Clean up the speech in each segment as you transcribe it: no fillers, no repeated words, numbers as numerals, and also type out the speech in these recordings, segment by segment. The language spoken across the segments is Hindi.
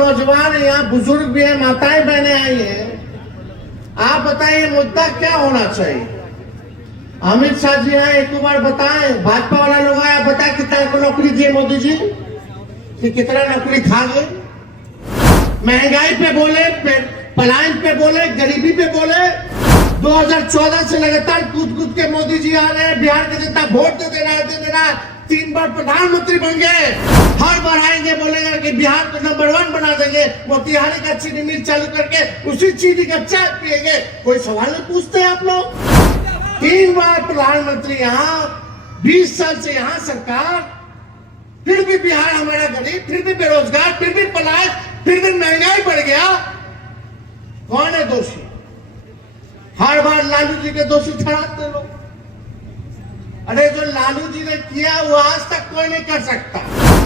नौजवान यहाँ बुजुर्ग भी है, माताएं बहनें आई हैं, आप बताइए मुद्दा क्या होना चाहिए। अमित शाह जी हैं, एक बार बताएं, भाजपा वाला लोग आया, बताए कितना को नौकरी दिए मोदी जी, कि कितना नौकरी खा गए। महंगाई पे बोले, पलायन पे बोले, गरीबी पे बोले। 2014 से लगातार कूद कूद के मोदी जी आ रहे हैं, बिहार के जनता वोट दे रहा है, 3 बार प्रधानमंत्री बन गए। हर बार आएंगे, बोलेंगे कि बिहार को नंबर 1 बना देंगे, मोतिहारी का चीनी मिल चालू करके उसी चीनी का चाय पिएंगे। कोई सवाल नहीं पूछते आप लोग। 3 बार प्रधानमंत्री यहाँ, 20 साल से यहाँ सरकार, फिर भी बिहार हमारा गरीब, फिर भी बेरोजगार, फिर भी पलायन, फिर भी महंगाई बढ़ गया। कौन है दोषी? हर बार लालू जी के दोषी ठहराते लोग। अरे जो लालू जी ने किया वो आज तक कोई नहीं कर सकता।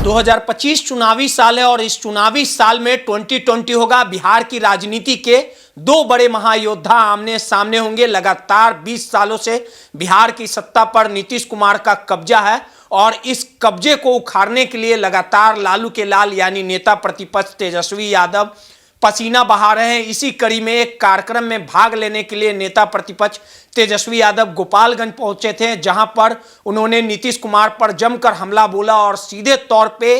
2025 चुनावी साल है और इस चुनावी साल में 2020 होगा। बिहार की राजनीति के 2 बड़े महायोद्धा आमने सामने होंगे। लगातार 20 सालों से बिहार की सत्ता पर नीतीश कुमार का कब्जा है और इस कब्जे को उखाड़ने के लिए लगातार लालू के लाल यानी नेता प्रतिपक्ष तेजस्वी यादव पसीना बहा रहे हैं। इसी कड़ी में एक कार्यक्रम में भाग लेने के लिए नेता प्रतिपक्ष तेजस्वी यादव गोपालगंज पहुंचे थे, जहां पर उन्होंने नीतीश कुमार पर जमकर हमला बोला और सीधे तौर पे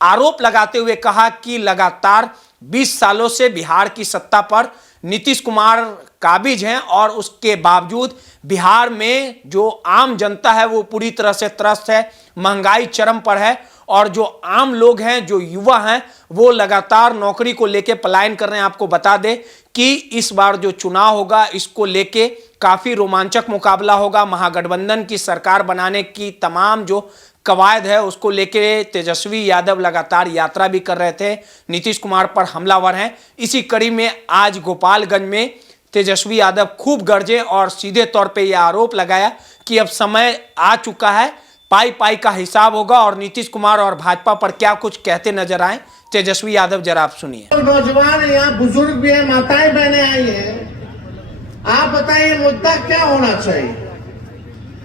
आरोप लगाते हुए कहा कि लगातार 20 सालों से बिहार की सत्ता पर नीतीश कुमार काबिज हैं और उसके बावजूद बिहार में जो आम जनता है वो पूरी तरह से त्रस्त है। महंगाई चरम पर है और जो आम लोग हैं, जो युवा हैं, वो लगातार नौकरी को लेके पलायन कर रहे हैं। आपको बता दें कि इस बार जो चुनाव होगा इसको लेके काफी रोमांचक मुकाबला होगा। महागठबंधन की सरकार बनाने की तमाम जो कवायद है उसको लेके तेजस्वी यादव लगातार यात्रा भी कर रहे थे, नीतीश कुमार पर हमलावर हैं। इसी कड़ी में आज गोपालगंज में तेजस्वी यादव खूब गरजे और सीधे तौर पे यह आरोप लगाया कि अब समय आ चुका है, पाई पाई का हिसाब होगा। और नीतीश कुमार और भाजपा पर क्या कुछ कहते नजर आए तेजस्वी यादव, जरा आप सुनिए। नौजवान यहाँ बुजुर्ग भी है, माताएं बहनें आई हैं, आप बताइए मुद्दा क्या होना चाहिए।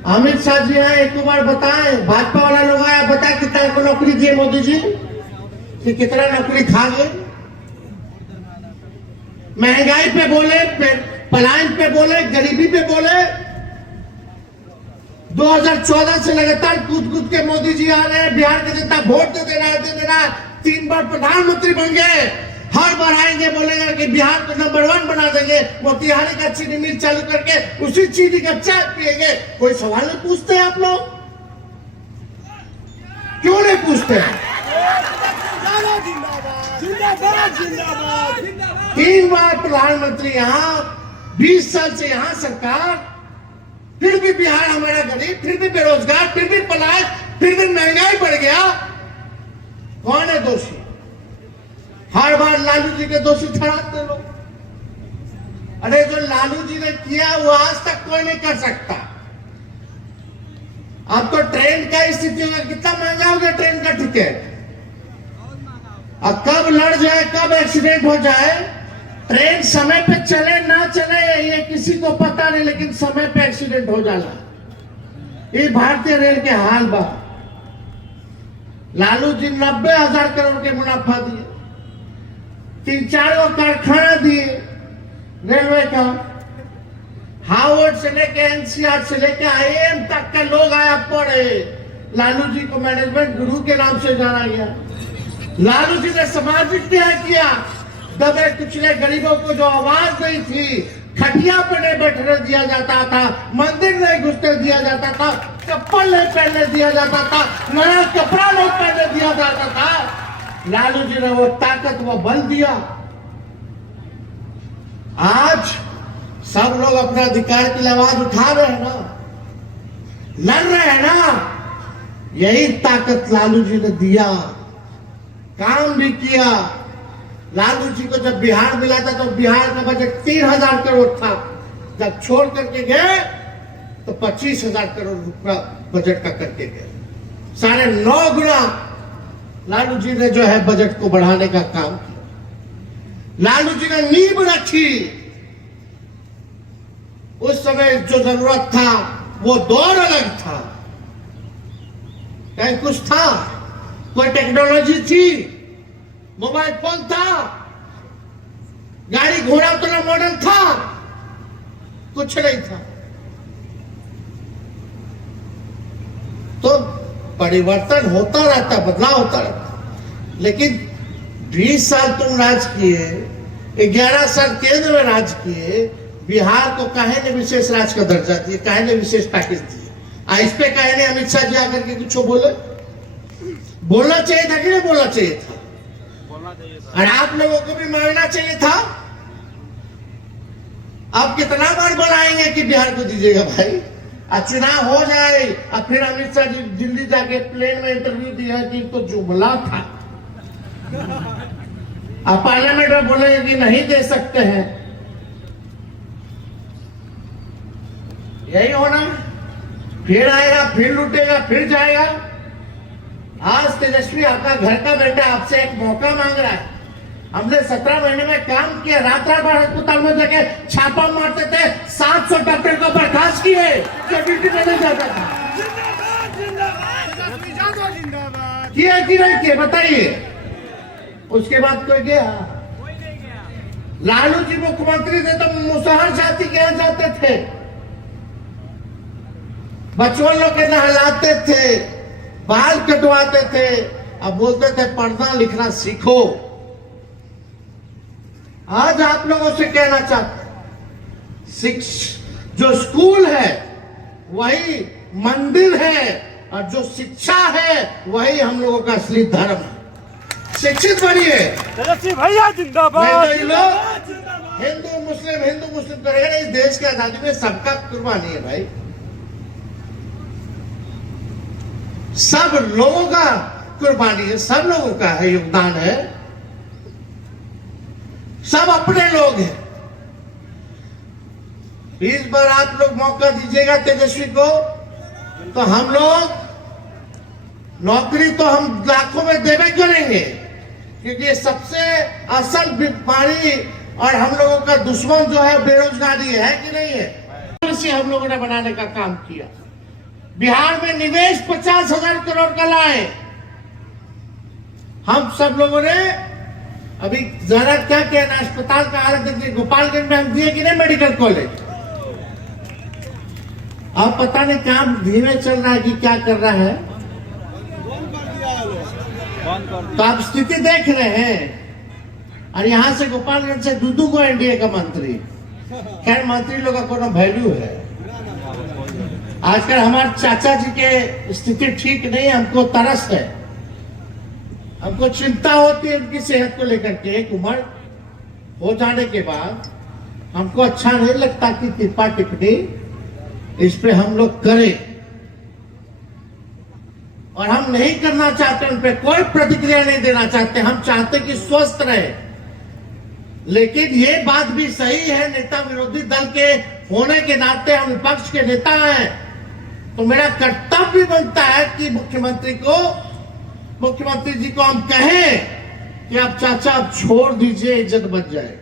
अमित शाह जी हैं, एक बार बताएं, भाजपा वाला लोग आया, बताए कितना को नौकरी दिए मोदी जी, कि कितना नौकरी खा गए। महंगाई पे बोले, पलायन पे बोले, गरीबी पे बोले। 2014 से लगातार कूद कूद के मोदी जी आ रहे हैं, बिहार के जनता वोट दे रहा है, 3 बार प्रधानमंत्री बन गए। हर बार आएंगे, बोलेंगे कि बिहार को नंबर 1 बना देंगे, मोतिहारी का चीनी मिल चालू करके उसी चीनी का चाय पिएंगे। कोई सवाल नहीं पूछते आप लोग। क्यों नहीं पूछते? 3 बार प्रधानमंत्री यहाँ, 20 साल से यहाँ सरकार, फिर भी बिहार हमारा गरीब, फिर भी बेरोजगार, फिर भी पलायन, फिर भी महंगाई बढ़ गया। कौन है दोषी? हर बार लालू जी के दोषी ठहराते लोग। अरे जो लालू जी ने किया वो आज तक कोई नहीं कर सकता। अब तो ट्रेन का स्थिति होगा, कितना महंगा हो गया ट्रेन का टिकट। अब कब लड़ जाए, कब एक्सीडेंट हो जाए, ट्रेन समय पे चले ना चले ये किसी को पता नहीं, लेकिन समय पे एक्सीडेंट हो जाला। ये भारतीय रेल के हाल बा। लालू जी 90,000 करोड़ के मुनाफा दिए, 3-4 कारखाना दिए रेलवे का, हार्वर्ड से लेके एनसीआर से लेके आईएम तक के लोग आया पढ़े। लालू जी को मैनेजमेंट गुरु के नाम से जाना गया। लालू जी ने सामाजिक न्याय किया, दबे कुचले गरीबों को जो आवाज नहीं थी, खटिया पे नहीं बैठने दिया जाता था, मंदिर नहीं घुसने दिया जाता था, चप्पल नहीं पहनने दिया जाता था, नया कपड़ा नहीं पहनने दिया जाता था, लालू जी ने वो ताकत, वो बल दिया। आज सब लोग अपने अधिकार की आवाज उठा रहे हैं ना, लड़ रहे हैं ना। यही ताकत लालू जी ने दिया, काम भी किया। लालू जी को जब बिहार मिला था तो बिहार का बजट 3,000 करोड़ था, जब छोड़ करके गए तो 25,000 करोड़ रुपया बजट का करके गए। 9.5 गुना लालू जी ने जो है बजट को बढ़ाने का काम किया। लालू जी ने नींव रखी। उस समय जो जरूरत था वो दौर अलग था, कहीं कुछ था, कोई टेक्नोलॉजी थी, मोबाइल फोन था, गाड़ी घोड़ा उतना मॉडल था, कुछ नहीं था। तो परिवर्तन होता रहता, बदलाव होता रहता। लेकिन 20 साल तुम राज किए, 11 साल केंद्र में राज किए, बिहार को काहे ने विशेष राज्य का दर्जा दिए, काहे ने विशेष पैकेज दिए? इस पे काहे ने अमित शाह जी आकर के कुछ बोले? बोलना चाहिए था कि नहीं बोलना चाहिए था? और आप लोगों को भी मानना चाहिए था। आप कितना बार बनाएंगे कि बिहार को दीजिएगा भाई? चुनाव हो जाए और फिर अमित शाह जी दिल्ली जाके प्लेन में इंटरव्यू दिया कि तो जुमला था, आप पार्लियामेंट में बोलेंगे कि नहीं दे सकते हैं। यही होना, फिर आएगा, फिर लूटेगा, फिर जाएगा। आज तेजस्वी आपका घर का बेटा आपसे एक मौका मांग रहा है। हमने 17 महीने में काम किया, रात रात भर अस्पताल में जाके छापा मारते थे, 700 डॉक्टर को बर्खास्त किए जो ड्यूटी पे नहीं जाता था। किया कि नहीं किया बताइए? उसके बाद कोई गया? लालू जी मुख्यमंत्री थे तो मुसहर जाति के यहाँ जाते थे, बच्चों लोग के नहलाते थे, बाल कटवाते थे, अब बोलते थे पढ़ना लिखना सीखो। आज आप लोगों से कहना चाहते, जो स्कूल है वही मंदिर है और जो शिक्षा है वही हम लोगों का असली धर्म है। शिक्षित बनिए। तेजस्वी भैया जिंदाबाद। नहीं तो लोग हिंदू मुस्लिम करेगा। इस देश की आजादी में सबका कुर्बानी है भाई, सब लोगों का कुर्बानी है, सब लोगों का है, योगदान है, सब अपने लोग हैं। इस बार आप लोग मौका दीजिएगा तेजस्वी को, तो हम लोग नौकरी तो हम लाखों में देवे करेंगे, क्योंकि ये सबसे असल बीमारी और हम लोगों का दुश्मन जो है बेरोजगारी है कि नहीं है? पॉलिसी हम लोगों ने बनाने का काम किया। बिहार में निवेश 50,000 करोड़ का लाए हम सब लोगों ने। अभी जरा क्या कहना, अस्पताल का हालत देखिए, गोपालगंज में हम दिए कि नहीं मेडिकल कॉलेज? अब पता नहीं काम धीमे चल रहा है कि क्या कर रहा है, तो आप स्थिति देख रहे हैं। और यहां से गोपालगंज से दूधू को एनडीए का मंत्री, खैर मंत्री लोग का कोनो वैल्यू है। आजकल हमारे चाचा जी के स्थिति ठीक नहीं, हमको तरस है, हमको चिंता होती है उनकी सेहत को लेकर के। एक उम्र हो जाने के बाद हमको अच्छा नहीं लगता कि टिप्पा टिप्पणी इस पे हम लोग करें, और हम नहीं करना चाहते, उन पे कोई प्रतिक्रिया नहीं देना चाहते। हम चाहते कि स्वस्थ रहे। लेकिन ये बात भी सही है, नेता विरोधी दल के होने के नाते हम विपक्ष के नेता हैं, तो मेरा कर्तव्य बनता है कि मुख्यमंत्री जी को हम कहें कि आप चाचा आप छोड़ दीजिए, इज्जत बच जाए।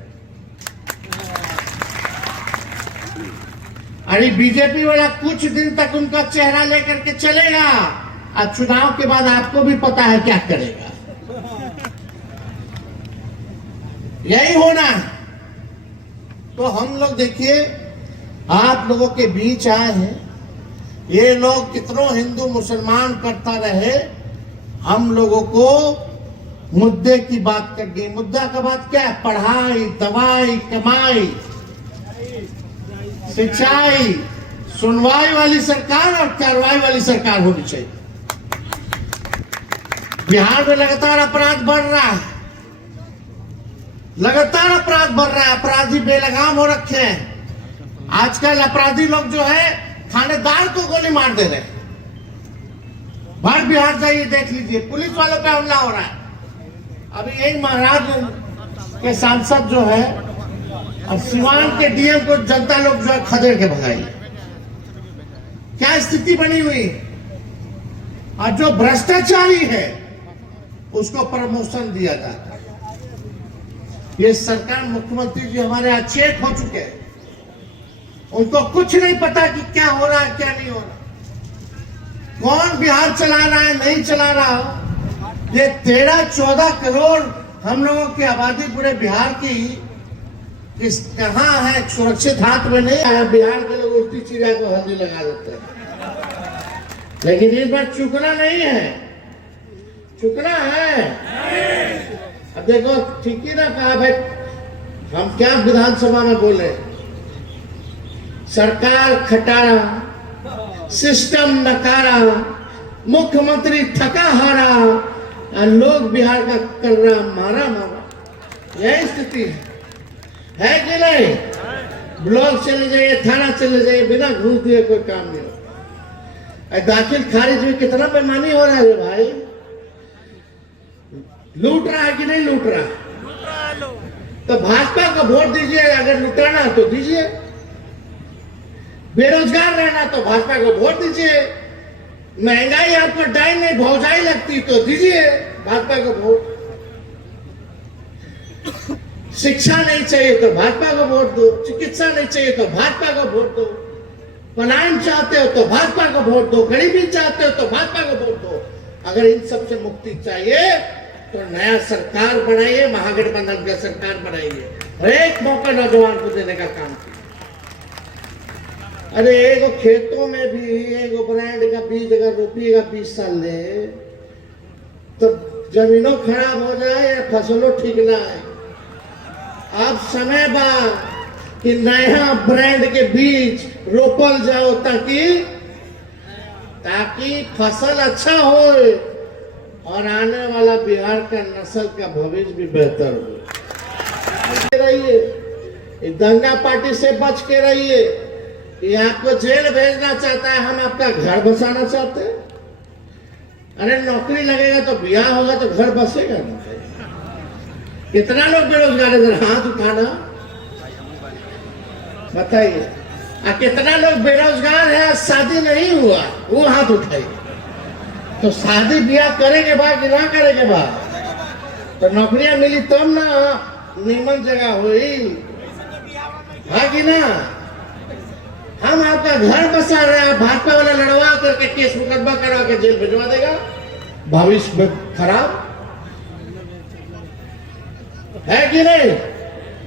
अरे बीजेपी वाला कुछ दिन तक उनका चेहरा लेकर के चलेगा, और चुनाव के बाद आपको भी पता है क्या करेगा। यही होना है। तो हम लोग देखिए, आप लोगों के बीच आए हैं, ये लोग कितनों हिंदू मुसलमान करता रहे, हम लोगों को मुद्दे की बात करनी। मुद्दा का बात क्या है? पढ़ाई, दवाई, कमाई, सिंचाई, सुनवाई वाली सरकार और कार्रवाई वाली सरकार होनी चाहिए। बिहार में लगातार अपराध बढ़ रहा है, लगातार अपराध बढ़ रहा है, अपराधी बेलगाम हो रखे हैं। आजकल अपराधी लोग जो है थानेदार को गोली मार दे रहे हैं। भर बिहार जाइए देख लीजिए, पुलिस वालों पे हमला हो रहा है। अभी यही महाराज के सांसद जो है और सिवान के डीएम को जनता लोग जो है खदेड़ के भगाई। क्या स्थिति बनी हुई? और जो भ्रष्टाचारी है उसको प्रमोशन दिया जाता है। ये सरकार, मुख्यमंत्री जी हमारे यहाँ चेक हो चुके हैं, उनको कुछ नहीं पता कि क्या हो रहा है क्या नहीं हो रहा, कौन बिहार चला रहा है नहीं चला रहा। ये 13-14 करोड़ हम लोगों की आबादी पूरे बिहार की किस कहाँ है, सुरक्षित हाथ में नहीं है। बिहार के लोग उल्टी चिड़िया को हल्दी लगा देते हैं, लेकिन इस बार चुकना नहीं है, चुकना है। अब देखो, ठीक ही ना कहा भाई, हम क्या विधानसभा में बोले, सरकार खटारा, सिस्टम नकारा, मुख्यमंत्री थका हारा और लोग बिहार का कर रहा मारा मारा। यही स्थिति है कि नहीं? ब्लॉक चले जाइए, थाना चले जाइए, बिना घूस दिए कोई काम नहीं होता। दाखिल खारिज में कितना बेईमानी हो रहा है भाई। लूट रहा है कि नहीं लूट रहा? तो भाजपा को वोट दीजिए, अगर लुटाना तो दीजिए। बेरोजगार रहना तो भाजपा को वोट दीजिए। महंगाई आपको डाई नहीं भौजाई लगती तो दीजिए भाजपा को वोट। शिक्षा नहीं चाहिए तो भाजपा को वोट दो, चिकित्सा नहीं चाहिए तो भाजपा को वोट दो, पलायन चाहते हो तो भाजपा को वोट दो, गरीबी चाहते हो तो भाजपा को वोट दो। अगर इन सब से मुक्ति चाहिए तो नया सरकार बनाइए, महागठबंधन का सरकार बनाइए, हर एक मौका नौजवान को देने का काम कीजिए। अरे एगो खेतों में भी एगो ब्रांड का बीज अगर रोपिएगा 20 साल ले, तो जमीनों खराब हो जाए या फसलों ठीक ना आए। अब समय बा कि नया ब्रांड के बीज रोपल जाओ ताकि फसल अच्छा हो और आने वाला बिहार का नस्ल का भविष्य भी बेहतर हो। रहिए, दंगा पार्टी से बच के रहिए। ये आपको जेल भेजना चाहता है, हम आपका घर बसाना चाहते हैं। अरे नौकरी लगेगा तो ब्याह होगा तो घर बसेगा ना। कितना लोग बेरोजगार है, हाथ उठाना बताइए। कितना लोग बेरोजगार है, शादी नहीं हुआ, वो हाथ उठाइए। तो शादी ब्याह करेंगे बाद कि ना करेंगे बाद, तो नौकरियां मिली तब ना नीमन जगह हुई, हाँ कि ना? हम आपका घर बसा रहे हैं, भाजपा वाला लड़वा करके केस मुकदमा करवा के जेल भिजवा देगा, भविष्य खराब है कि नहीं?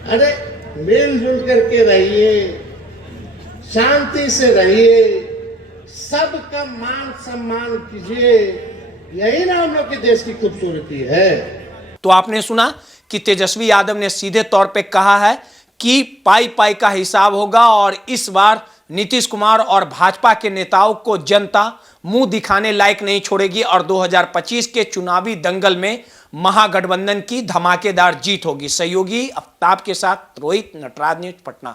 अरे मिलजुल करके रहिए, शांति से रहिए, सबका मान सम्मान कीजिए। यही ना हम लोग के देश की खूबसूरती है। तो आपने सुना कि तेजस्वी यादव ने सीधे तौर पे कहा है कि पाई पाई का हिसाब होगा और इस बार नीतीश कुमार और भाजपा के नेताओं को जनता मुंह दिखाने लायक नहीं छोड़ेगी और 2025 के चुनावी दंगल में महागठबंधन की धमाकेदार जीत होगी। सहयोगी आफ्ताब के साथ रोहित, नटराज न्यूज, पटना।